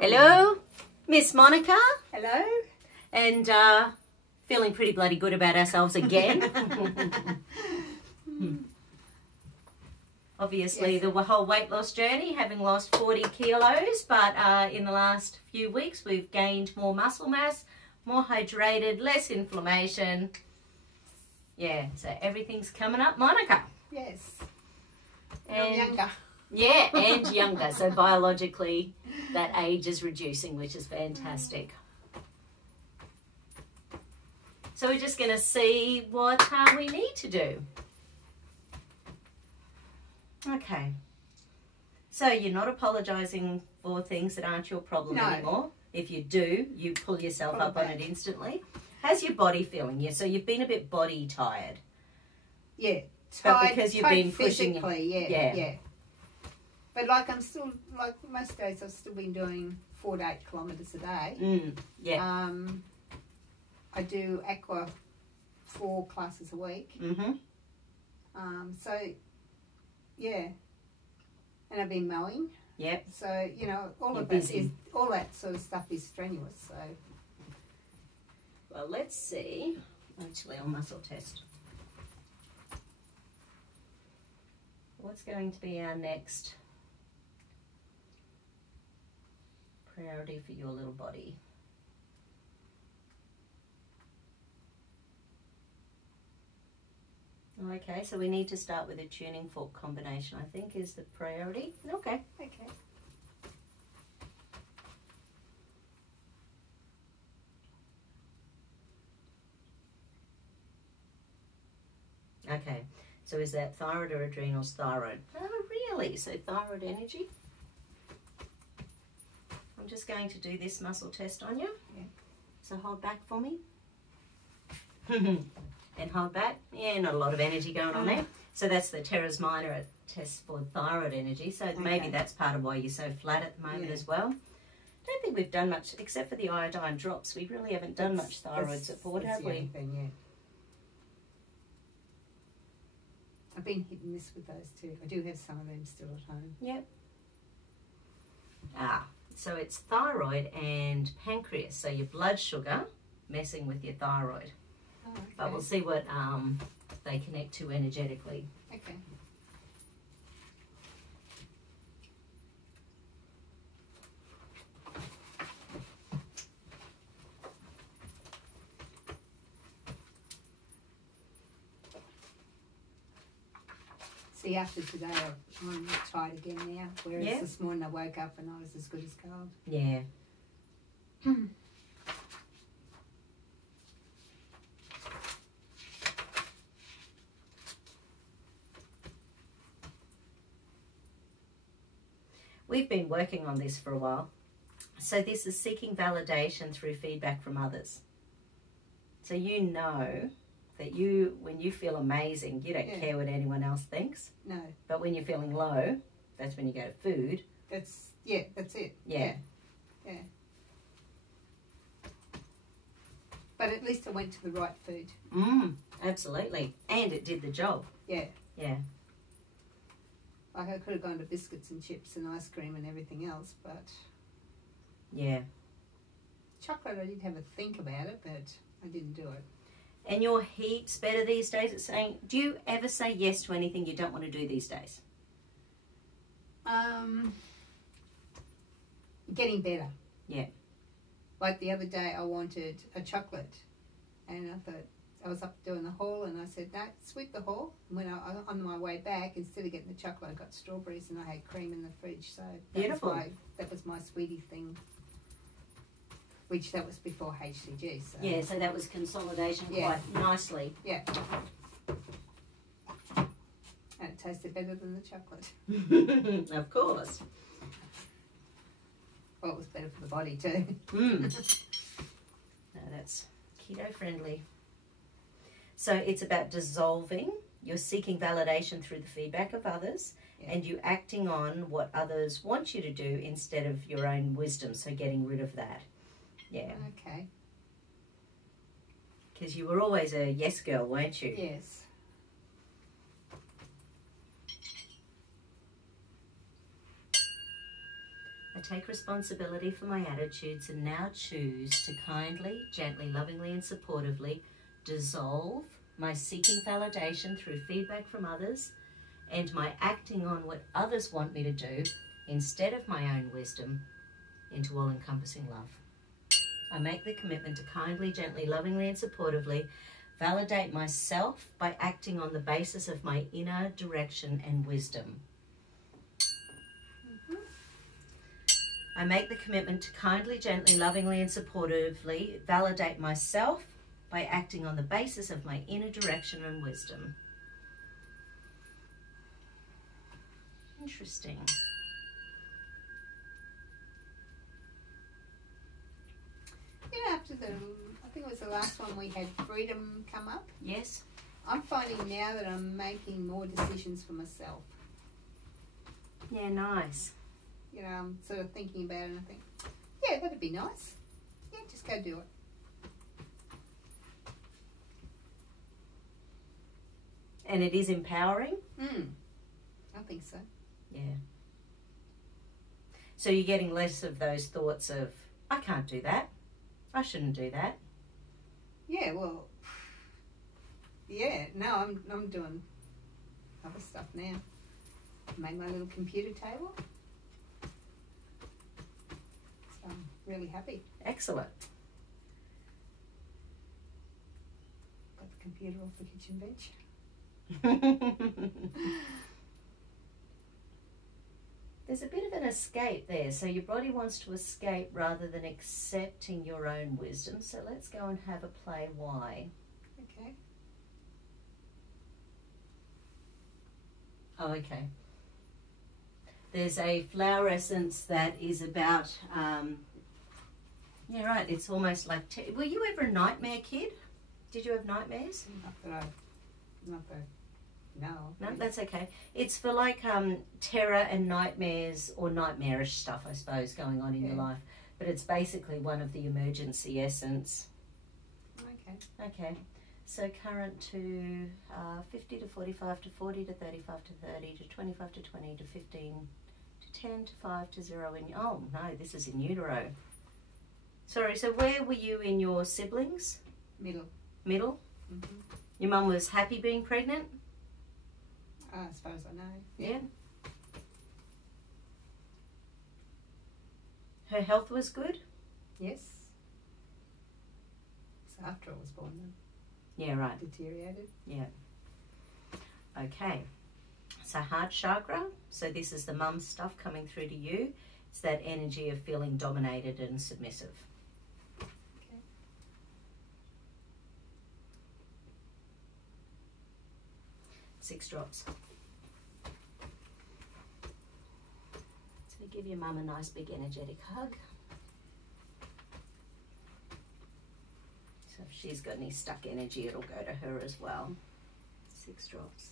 Hello, Miss Monica. Hello. And feeling pretty bloody good about ourselves again. Obviously, yes, the whole weight loss journey, having lost 40 kilos, but in the last few weeks we've gained more muscle mass, more hydrated, less inflammation. Yeah, so everything's coming up, Monica. Yes. And younger. Yeah, and younger. So biologically, that age is reducing, which is fantastic. So we're just going to see what we need to do. Okay. So you're not apologising for things that aren't your problem anymore. If you do, you pull yourself up on it instantly. How's your body feeling? Yeah, so you've been a bit body tired. Yeah, but because you've been pushing, physically, yeah. But like I'm still, like most days, I've still been doing 4 to 8 kilometres a day. Yeah. I do aqua 4 classes a week. So yeah, and I've been mowing. Yep. So you know, all that sort of stuff is strenuous. So. Well, let's see. Actually, I'll muscle test. What's going to be our next priority for your little body? Okay, so we need to start with a tuning fork combination, I think, is the priority. Okay. Okay. Okay, so is that thyroid or adrenals? Thyroid. Oh, really? So thyroid energy. I'm just going to do this muscle test on you. Yeah. So hold back for me. And hold back. Yeah, not a lot of energy going on there. So that's the teres minor test for thyroid energy. So maybe that's part of why you're so flat at the moment as well. Don't think we've done much, except for the iodine drops. We really haven't done much thyroid support, have we? I've been hit and miss with those too. I do have some of them still at home. Yep. So it's thyroid and pancreas. So your blood sugar messing with your thyroid. Oh, okay. But we'll see what they connect to energetically. Okay. See, after today, I'm tired again now. Whereas this morning I woke up and I was as good as gold. Yeah. We've been working on this for a while. So this is seeking validation through feedback from others. So you know that when you feel amazing, you don't care what anyone else thinks. No. But when you're feeling low, that's when you go to food. That's it. Yeah. But at least I went to the right food. Absolutely. And it did the job. Yeah. Yeah. Like I could have gone to biscuits and chips and ice cream and everything else, but... Yeah. Chocolate, I did have a think about it, but I didn't do it. And you're heaps better these days at saying, do you ever say yes to anything you don't want to do these days? Getting better. Yeah. Like the other day I wanted a chocolate and I thought, I was up doing the haul and I said, no, sweep the haul. And when on my way back, instead of getting the chocolate, I got strawberries and I had cream in the fridge. So beautiful. That was my sweetie thing. Which that was before HCG. So. Yeah, so that was consolidation quite nicely. Yeah. And it tasted better than the chocolate. Of course. Well, it was better for the body too. No, that's keto friendly. So it's about dissolving. You're seeking validation through the feedback of others and you acting on what others want you to do instead of your own wisdom. So getting rid of that. Yeah. Okay. Because you were always a yes girl, weren't you? Yes. take responsibility for my attitudes and now choose to kindly, gently, lovingly and supportively dissolve my seeking validation through feedback from others and my acting on what others want me to do instead of my own wisdom into all-encompassing love. I make the commitment to kindly, gently, lovingly and supportively validate myself by acting on the basis of my inner direction and wisdom. I make the commitment to kindly, gently, lovingly and supportively validate myself by acting on the basis of my inner direction and wisdom. Interesting. Yeah, after I think it was the last one we had freedom come up. Yes. I'm finding now that I'm making more decisions for myself. Yeah, nice. You know, I'm sort of thinking about it and I think, yeah, that'd be nice. Yeah, just go do it. And it is empowering? I think so. Yeah. So you're getting less of those thoughts of, I can't do that. I shouldn't do that. Yeah, well, yeah, no, I'm doing other stuff now. Made my little computer table. So I'm really happy. Excellent. Got the computer off the kitchen bench. There's a bit of an escape there. So your body wants to escape rather than accepting your own wisdom. So let's go and have a play why. Okay. Oh, okay. There's a flower essence that is about, yeah, right, it's almost like, were you ever a nightmare kid? Did you have nightmares? No. No, that's okay. It's for like terror and nightmares or nightmarish stuff, I suppose, going on in your life. But it's basically one of the emergency essence. Okay. Okay. So current to 50 to 45 to 40 to 35 to 30 to 25 to 20 to 15 to 10 to 5 to 0 in... Oh, no, this is in utero. Sorry, so where were you in your siblings? Middle. Middle? Mm-hmm. Your mum was happy being pregnant? I suppose I know. Yeah. Her health was good? Yes. So after I was born then. Yeah, right. Deteriorated. Yeah. Okay. So heart chakra. So this is the mum stuff coming through to you. It's that energy of feeling dominated and submissive. Okay. 6 drops. So give your mum a nice big energetic hug. So if she's got any stuck energy, it'll go to her as well. 6 drops.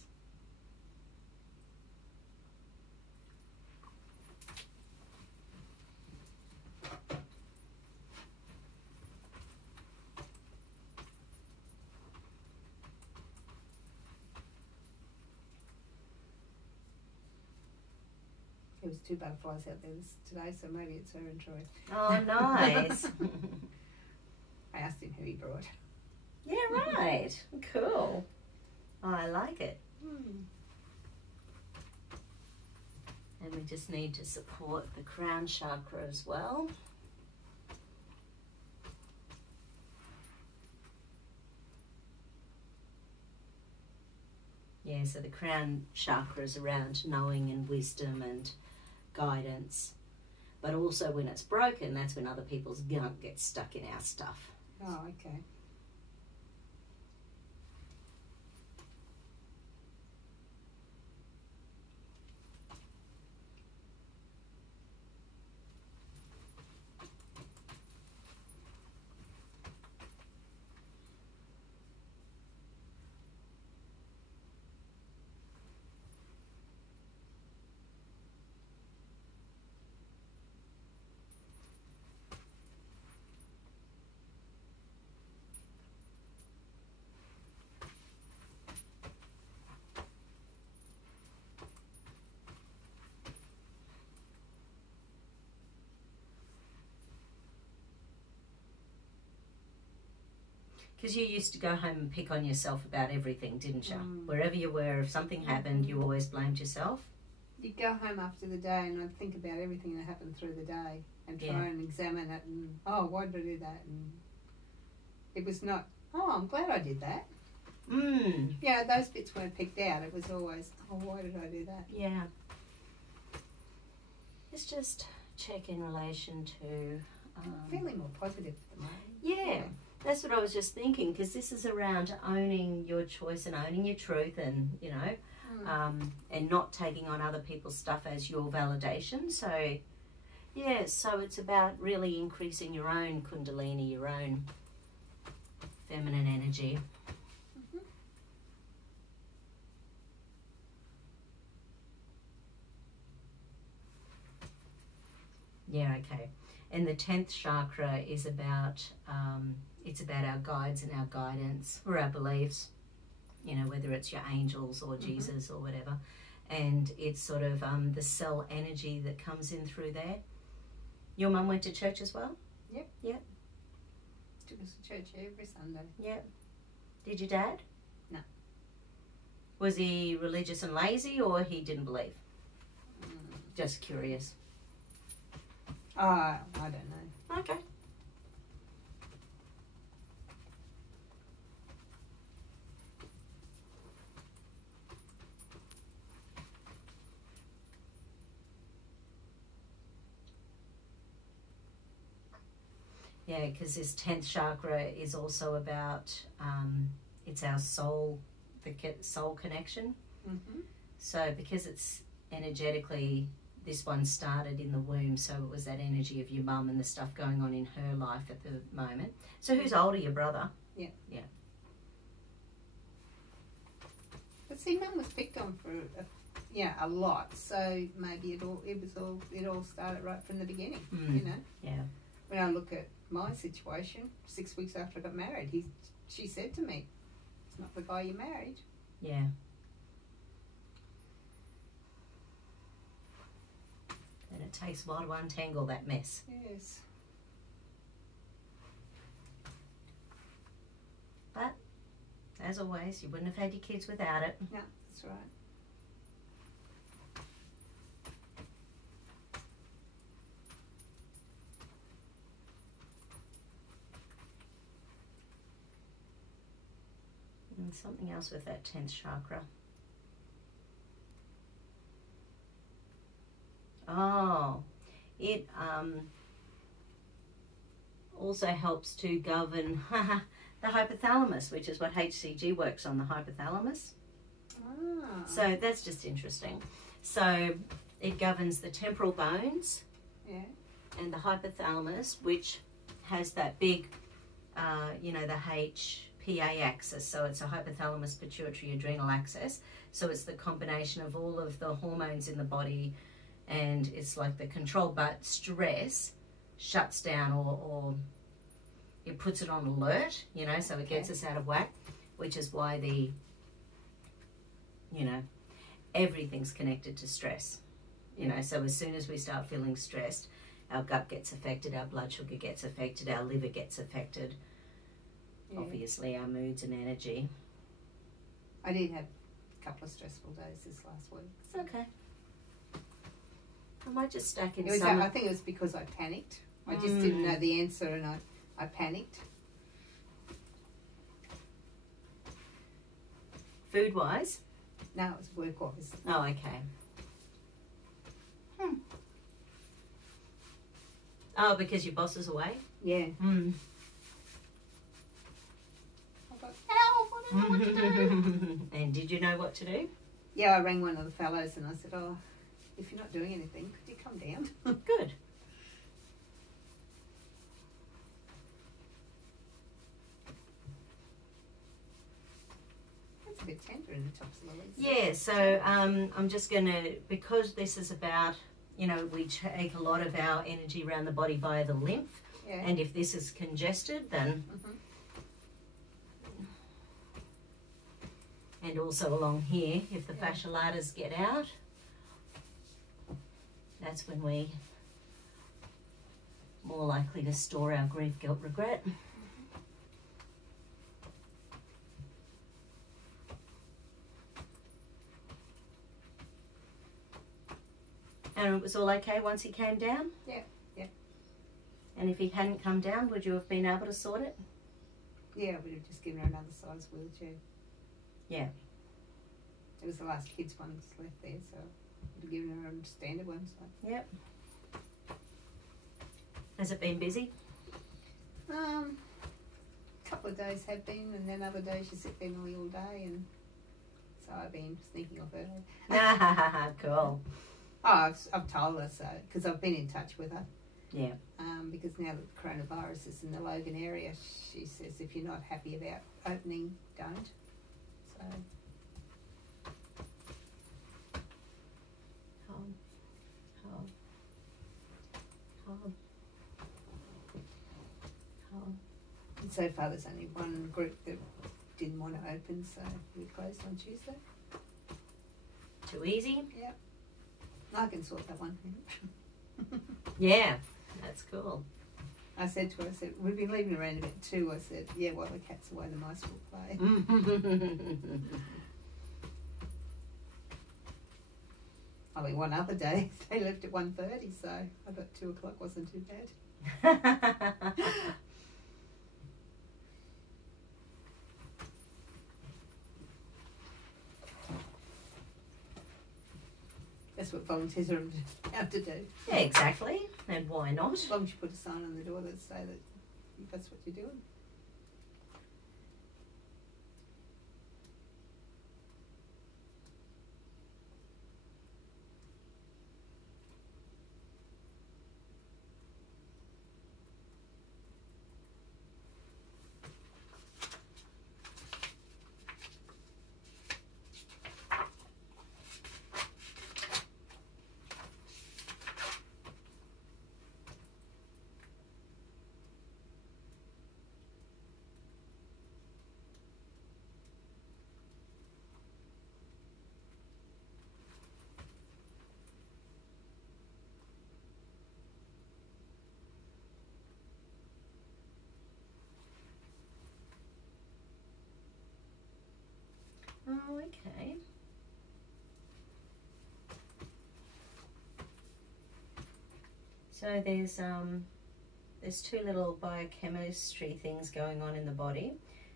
There was 2 butterflies out there today, so maybe it's her and Troy. Oh, nice. I asked him who he brought. Yeah, right. Cool. Oh, I like it. And we just need to support the crown chakra as well. Yeah, so the crown chakra is around knowing and wisdom and guidance. But also when it's broken, that's when other people's gunk gets stuck in our stuff. Oh, okay. Because you used to go home and pick on yourself about everything, didn't you? Wherever you were, if something happened, you always blamed yourself. You'd go home after the day and I'd think about everything that happened through the day and try and examine it and, oh, why did I do that? And it was not, oh, I'm glad I did that. Yeah, those bits weren't picked out. It was always, oh, why did I do that? Yeah. Let's just check in relation to... I'm feeling more positive at the moment. Yeah, that's what I was just thinking, because this is around owning your choice and owning your truth and, you know, and not taking on other people's stuff as your validation. So, yeah, so it's about really increasing your own kundalini, your own feminine energy. Yeah, okay. And the 10th chakra is about, it's about our guides and our guidance or our beliefs, you know, whether it's your angels or Jesus or whatever. And it's sort of the cell energy that comes in through there. Your mum went to church as well? Yep. Yep. Took us to church every Sunday. Yep. Did your dad? No. Was he religious and lazy, or he didn't believe? Just curious. I don't know. Okay. Yeah, because this 10th chakra is also about, it's our soul, the soul connection. So because it's energetically, this one started in the womb, so it was that energy of your mum and the stuff going on in her life at the moment. So who's older, your brother? Yeah. Yeah. But see, mum was picked on for a lot, so maybe it all started right from the beginning, you know. Yeah. When I look at my situation, 6 weeks after I got married, she said to me, "It's not the guy you married." Yeah. And it takes a while to untangle that mess. Yes. But, as always, you wouldn't have had your kids without it. No, that's right. And something else with that 10th chakra. Oh, it also helps to govern the hypothalamus, which is what HCG works on, the hypothalamus. Ah. So that's just interesting. So it governs the temporal bones and the hypothalamus, which has that big, you know, the HPA axis. So it's a hypothalamus pituitary adrenal axis. So it's the combination of all of the hormones in the body, and it's like the control, but stress shuts down or it puts it on alert, you know, so it gets us out of whack, which is why you know, everything's connected to stress, you know, so as soon as we start feeling stressed, our gut gets affected, our blood sugar gets affected, our liver gets affected, obviously our moods and energy. I did have a couple of stressful days this last week. So. Okay. I might just stack in I think it was because I panicked. I just didn't know the answer and I panicked. Food-wise? No, it was work-wise. Oh, okay. Oh, because your boss is away? Yeah. Mm. I thought, help, I don't know what to do. And did you know what to do? Yeah, I rang one of the fellows and I said, oh, if you're not doing anything, could you come down? Good. That's a bit tender in the tops of the leaves. Yeah, so I'm just going to, because this is about, you know, we take a lot of our energy around the body via the lymph, and if this is congested, then... And also along here, if the fasciolatas get out, that's when we're more likely to store our grief, guilt, regret. And it was all okay once he came down? Yeah, yeah. And if he hadn't come down, would you have been able to sort it? Yeah, we'd have just given her another size wheelchair. Yeah. It was the last kids' one that's left there, so we'd have given her a standard one. So. Yep. Has it been busy? A couple of days have been, and then other days she sit there nearly all day, and so I've been sneaking off early. Cool. Oh, I've told her so, because I've been in touch with her. Yeah. Because now that the coronavirus is in the Logan area, she says if you're not happy about opening, don't. So. And so far there's only one group that didn't want to open, so we closed on Tuesday. Too easy? Yep. I can sort that one. Yeah, that's cool. I said to her, we've been leaving around about 2. I said, yeah, while the cat's away, the mice will play. Only one other day, they left at 1:30, so I thought 2 o'clock wasn't too bad. That's what volunteers are out to do. Yeah, exactly. And why not? As long as you put a sign on the door that say that that's what you're doing. Oh, okay. So there's 2 little biochemistry things going on in the body.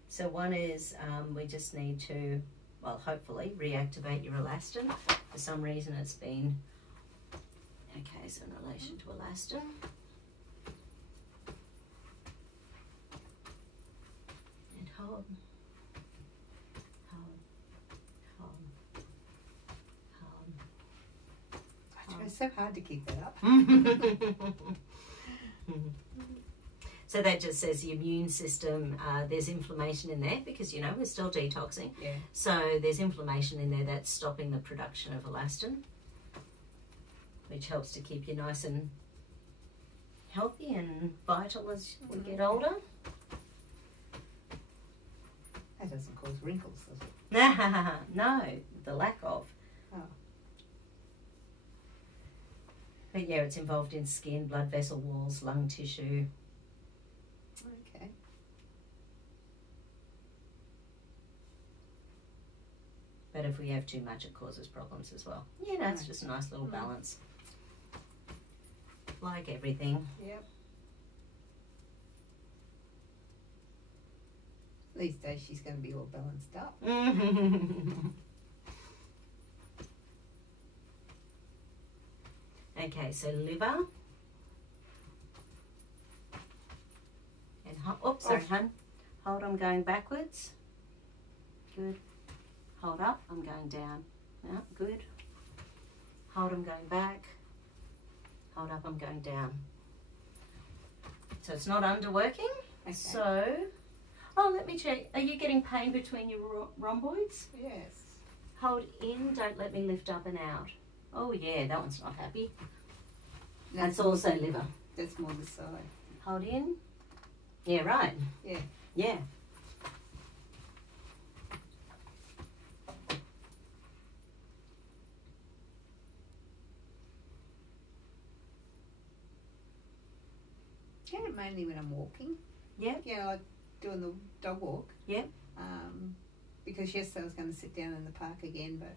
So one is we just need to, well, hopefully reactivate your elastin. For some reason it's been, okay, so in relation to elastin. And hold. It's so hard to keep that up. So that just says the immune system, there's inflammation in there because, you know, we're still detoxing. Yeah. So there's inflammation in there that's stopping the production of elastin, which helps to keep you nice and healthy and vital as we get older. That doesn't cause wrinkles, does it? No, the lack of. Oh. But yeah, it's involved in skin, blood vessel walls, lung tissue. Okay. But if we have too much, it causes problems as well. You know, it's just a nice little balance. Like everything. Yep. These days she's going to be all balanced up. Okay, so liver. And oops, sorry, hun. Hold, I'm going backwards. Good. Hold up, I'm going down. Yeah, good. Hold, I'm going back. Hold up, I'm going down. So it's not underworking. Okay. So, oh, let me check. Are you getting pain between your rhomboids? Yes. Hold in, don't let me lift up and out. Oh yeah, that one's not happy. That's also liver. That's more the side. Hold in. Yeah, right. Yeah. Yeah. Get it mainly when I'm walking. Yeah. Yeah, like doing the dog walk. Yeah. Because yesterday I was going to sit down in the park again, but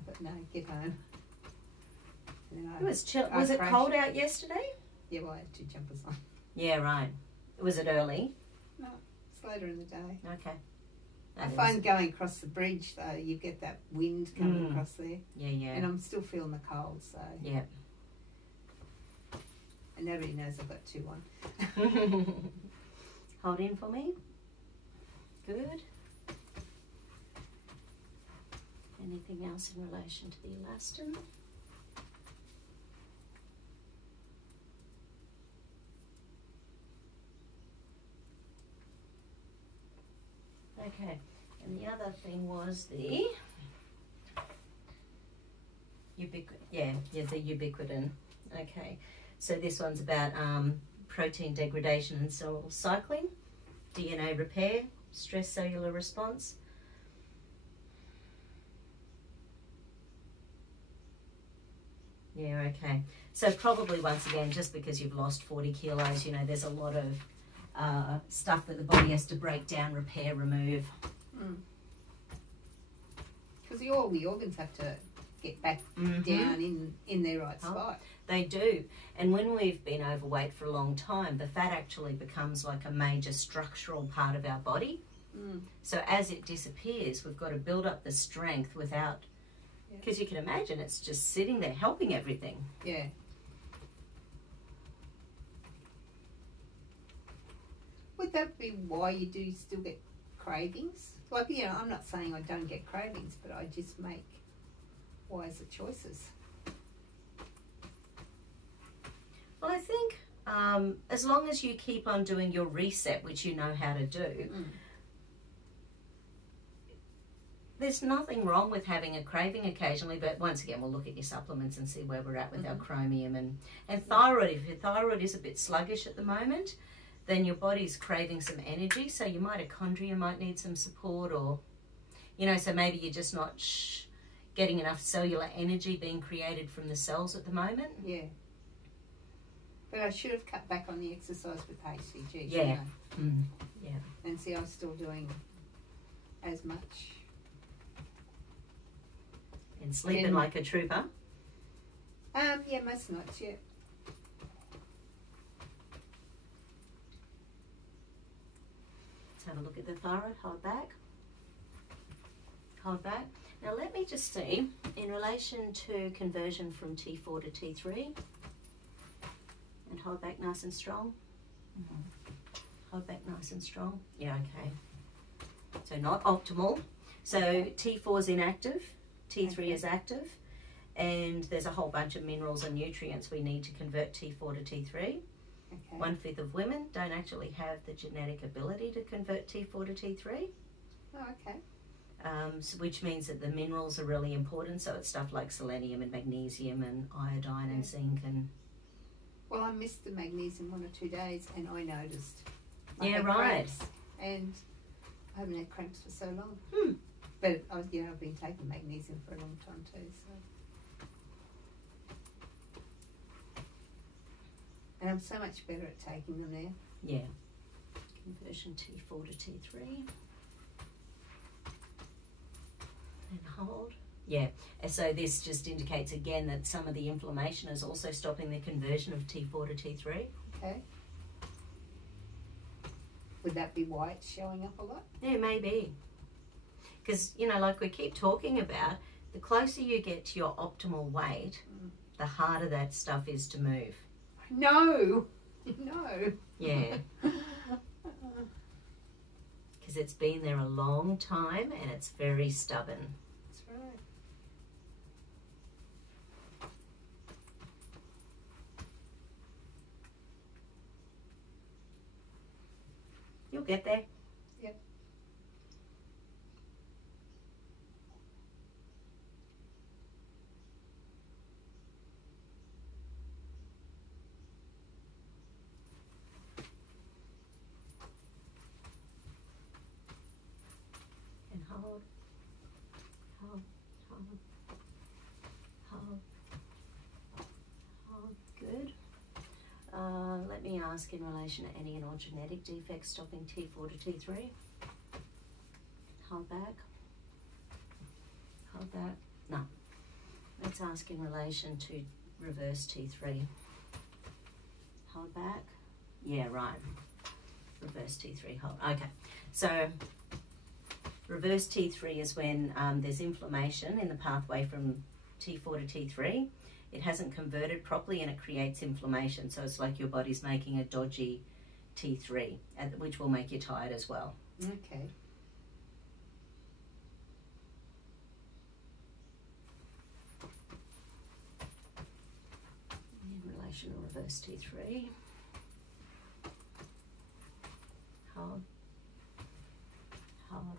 I thought, no, get home. And then It was chill. I Was it crashed. cold out yesterday? Yeah, well, I had 2 jumpers on. Yeah, right. Was it early? No, it's later in the day. Okay. I find going across the bridge, though, you get that wind coming across there. Yeah, yeah. And I'm still feeling the cold, so. Yeah. And nobody knows I've got 2 on. Hold in for me. Good. Anything else in relation to the elastin? Okay, and the other thing was the the ubiquitin. Okay, so this one's about protein degradation and cell cycling, DNA repair, stress cellular response. Yeah, okay. So probably once again, just because you've lost 40 kilos, you know, there's a lot of stuff that the body has to break down, repair, remove. Because all the organs have to get back down in their right spot. They do. And when we've been overweight for a long time, the fat actually becomes like a major structural part of our body. So as it disappears, we've got to build up the strength without, because you can imagine it's just sitting there helping everything. Yeah. Would that be why you do still get cravings? Like, you know, I'm not saying I don't get cravings, but I just make wiser choices. Well, I think as long as you keep on doing your reset, which you know how to do, there's nothing wrong with having a craving occasionally, but once again, we'll look at your supplements and see where we're at with our chromium and thyroid. If your thyroid is a bit sluggish at the moment, then your body's craving some energy, so your mitochondria might need some support, or, you know, so maybe you're just not getting enough cellular energy being created from the cells at the moment. Yeah. But I should have cut back on the exercise with HCG. Yeah. Yeah. And see, I'm still doing as much. And sleeping like a trooper. Yeah, most nights, yeah. Let's have a look at the thyroid. Hold back. Hold back. Now let me just see, in relation to conversion from T4 to T3, and hold back nice and strong. Hold back nice and strong. Yeah, okay. So not optimal. So T4 is inactive, T3 is active, and there's a whole bunch of minerals and nutrients we need to convert T4 to T3. Okay. 1/5 of women don't actually have the genetic ability to convert T4 to T3. Oh, okay. So which means that the minerals are really important. So it's stuff like selenium and magnesium and iodine and zinc and... Well, I missed the magnesium 1 or 2 days, and I noticed. Yeah, right. Cramps, and I haven't had cramps for so long. But I've been taking magnesium for a long time too. So, and I'm so much better at taking them now. Yeah. Conversion T4 to T3. And hold. Yeah, so this just indicates again that some of the inflammation is also stopping the conversion of T4 to T3. Okay. Would that be why it's showing up a lot? Yeah, maybe. Because, you know, like we keep talking about, the closer you get to your optimal weight, the harder that stuff is to move. No. No. Yeah. Because it's been there a long time and it's very stubborn. That's right. You'll get there. Yep. And hold. Hold. Hold. Hold. Hold. Good. Let me ask in relation to any and all genetic defects stopping T4 to T3. Hold back. Hold back. No. Let's ask in relation to reverse T3. Hold back. Yeah, right. Reverse T3, hold. Okay, so reverse T3 is when there's inflammation in the pathway from T4 to T3. It hasn't converted properly and it creates inflammation. So it's like your body's making a dodgy T3, which will make you tired as well. Okay. In relation to reverse T3. Hold. Hold.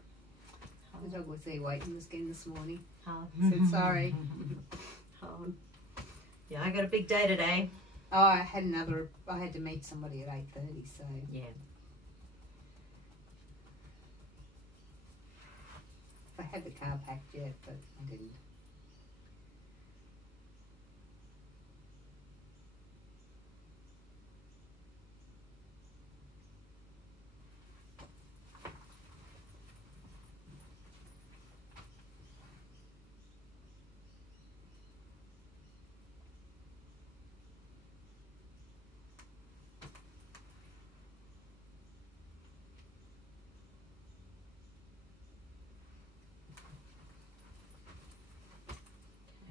The dog was there waiting again this morning. Hold. Said sorry. Hold. Yeah, I got a big day today. Oh, I had to meet somebody at 8:30, so. Yeah. I had the car packed yet, but I didn't.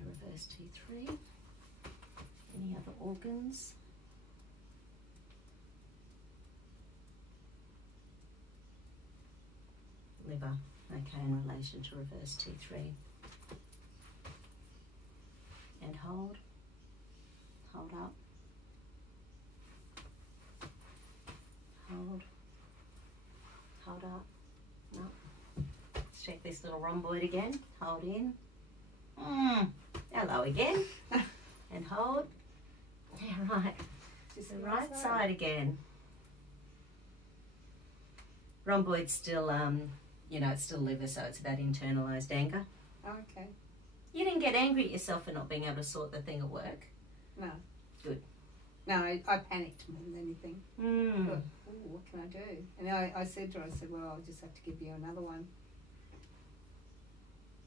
Reverse T3. Any other organs? Liver. Okay, in relation to reverse T3. And hold. Hold up. Hold. Hold up. No. Let's check this little rhomboid again. Hold in. Hello again. And hold. Yeah, right. Just the right side again. Rhomboid's still, it's still liver, so it's about internalized anger. Okay. You didn't get angry at yourself for not being able to sort the thing at work? No. Good. No, I panicked more than anything. Thought, what can I do? And I said to her, well, I'll just have to give you another one.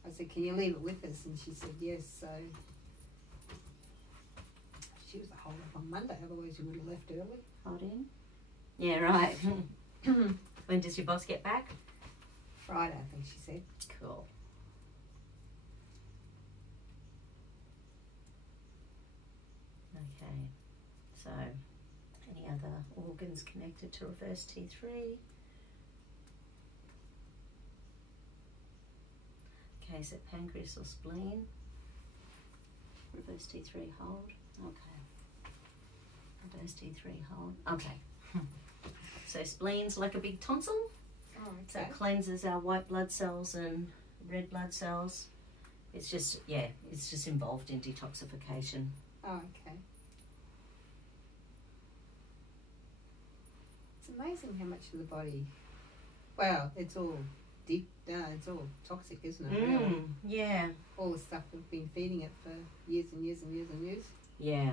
I said, can you leave it with us? And she said, yes. So she was a hold up on Monday, otherwise you would have left early. Hold in. Yeah, right. When does your boss get back? Friday, I think she said. Cool. Okay. So, any other organs connected to reverse T3? Okay, so pancreas or spleen. Reverse T3, hold. Okay. Reverse T3, hold. Okay. So spleen's like a big tonsil. Oh, okay. So it cleanses our white blood cells and red blood cells. It's just, it's just involved in detoxification. Oh, okay. It's amazing how much of the body, well, it's all deep down, it's all toxic, isn't it? Really? Yeah. All the stuff we've been feeding it for years and years and years and years. Yeah.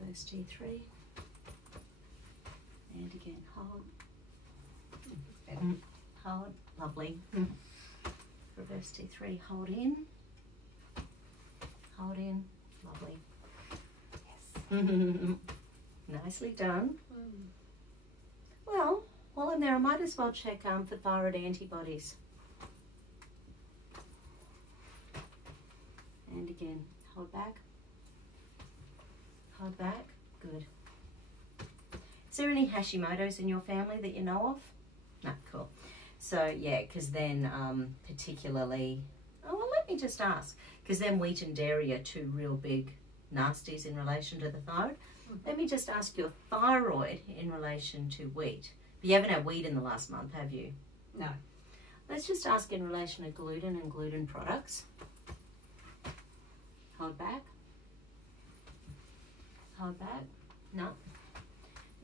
Reverse T3. And again, hold. Hold. Lovely. Reverse T3, hold in. Hold in. Lovely. Yes. Nicely done. Well, while I'm there, I might as well check for thyroid antibodies. And again, hold back. Hold back. Good. Is there any Hashimoto's in your family that you know of? No, cool. So, yeah, because then particularly... Oh, well, let me just ask. Because then wheat and dairy are two real big nasties in relation to the thyroid. Let me just ask your thyroid in relation to wheat. You haven't had wheat in the last month, have you? No. Let's just ask in relation to gluten and gluten products. Hold back. Hold back. No.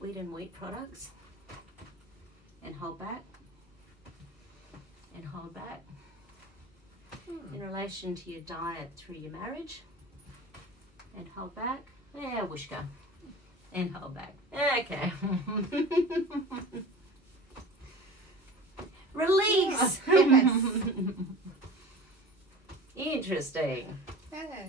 Wheat and wheat products. And hold back. And hold back. in relation to your diet through your marriage. And hold back. Yeah, whooshka. And hold back. Okay. Release. Yes. Interesting. Yeah.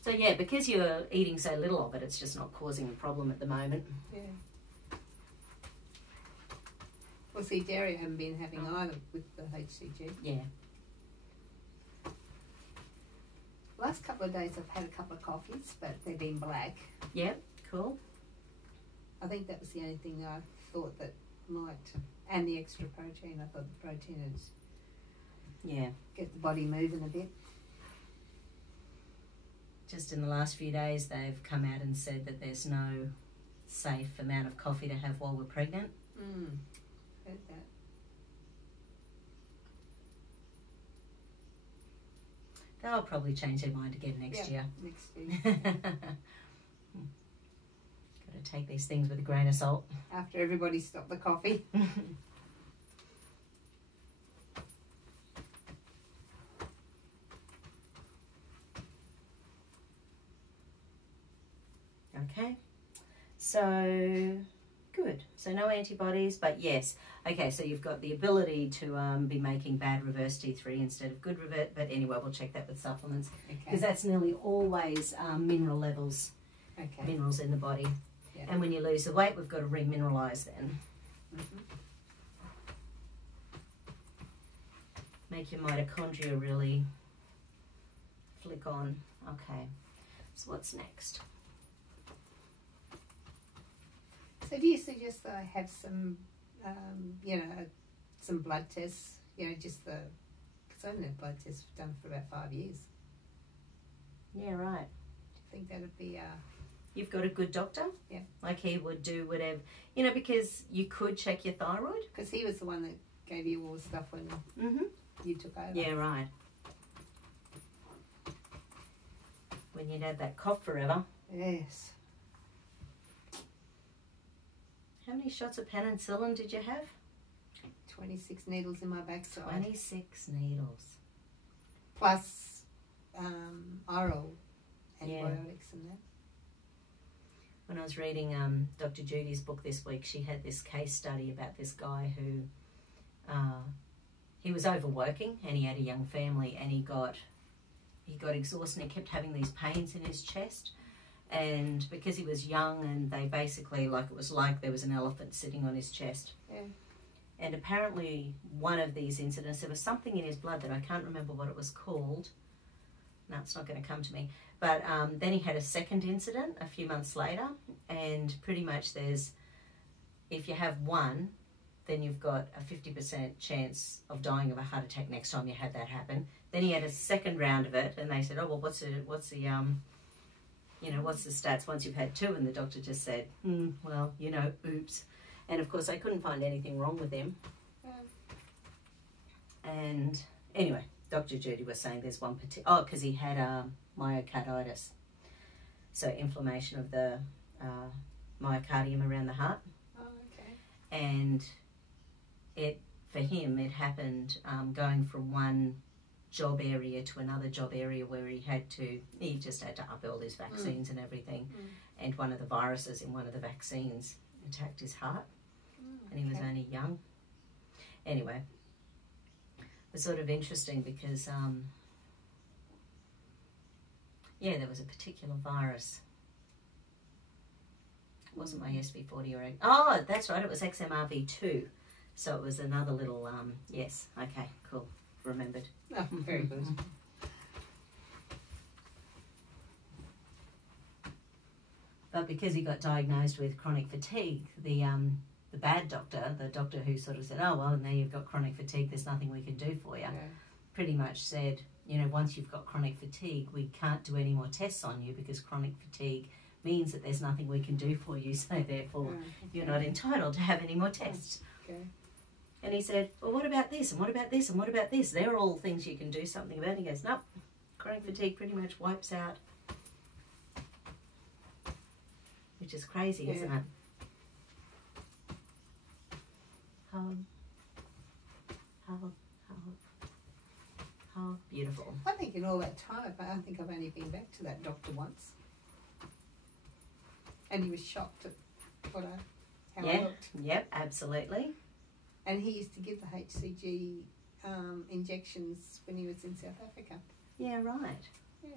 So yeah, because you're eating so little of it, it's just not causing a problem at the moment. Yeah. Well, see, dairy I haven't been having either with the HCG. Yeah. Last couple of days I've had a couple of coffees, but they've been black. Yep, cool. I think that was the only thing I thought that might, and the extra protein. I thought the protein would get the body moving a bit. Just in the last few days, they've come out and said that there's no safe amount of coffee to have while we're pregnant. Heard that. They'll probably change their mind again next year. Next year. Got to take these things with a grain of salt. After everybody stopped the coffee. Okay, so good. So no antibodies, but yes. Okay, so you've got the ability to be making bad reverse T3 instead of good reverse. But anyway, we'll check that with supplements because that's nearly always mineral levels, minerals in the body. Yeah. And when you lose the weight, we've got to remineralize then. Make your mitochondria really flick on. Okay, so what's next? So do you suggest that I have some, some blood tests, just because I haven't had blood tests done for about 5 years. Yeah, right. Do you think that would be... You've got a good doctor? Yeah. Like he would do whatever, because you could check your thyroid. Because he was the one that gave you all the stuff when you took over. Yeah, right. When you'd had that cough forever. Yes. How many shots of penicillin did you have? 26 needles in my backside. 26 needles. Plus oral antibiotics and that. When I was reading Dr. Judy's book this week, she had this case study about this guy who, he was overworking and he had a young family and he got exhausted and he kept having these pains in his chest. And because he was young and they basically, it was like there was an elephant sitting on his chest. Yeah. And apparently one of these incidents, there was something in his blood that I can't remember what it was called. No, it's not going to come to me. But then he had a second incident a few months later. And pretty much if you have one, then you've got a 50% chance of dying of a heart attack next time you had that happen. Then he had a second round of it and they said, oh, well, what's the stats once you've had two? And the doctor just said, oops. And of course, I couldn't find anything wrong with him. And anyway, Dr. Judy was saying there's one particular, because he had myocarditis. So inflammation of the myocardium around the heart. Oh, okay. And for him, it happened going from one job area to another job area where he just had to up all his vaccines and everything. And one of the viruses in one of the vaccines attacked his heart. And he was only young. Anyway, it was sort of interesting because, there was a particular virus. It wasn't my SV40 or... Oh, that's right, it was XMRV2. So it was another little, yes, okay, cool. Remembered. Oh, very good. But because he got diagnosed with chronic fatigue, the bad doctor, the doctor who sort of said, oh, well, now you've got chronic fatigue, there's nothing we can do for you, pretty much said, once you've got chronic fatigue, we can't do any more tests on you because chronic fatigue means that there's nothing we can do for you, so therefore you're not entitled to have any more tests. Okay. And he said, well, what about this? And what about this? And what about this? They're all things you can do something about. And he goes, nope, chronic fatigue pretty much wipes out. Which is crazy, isn't it? beautiful. I think in all that time, I think I've only been back to that doctor once. And he was shocked at how I looked. Yep, absolutely. And he used to give the HCG injections when he was in South Africa. Yeah, right. Yeah.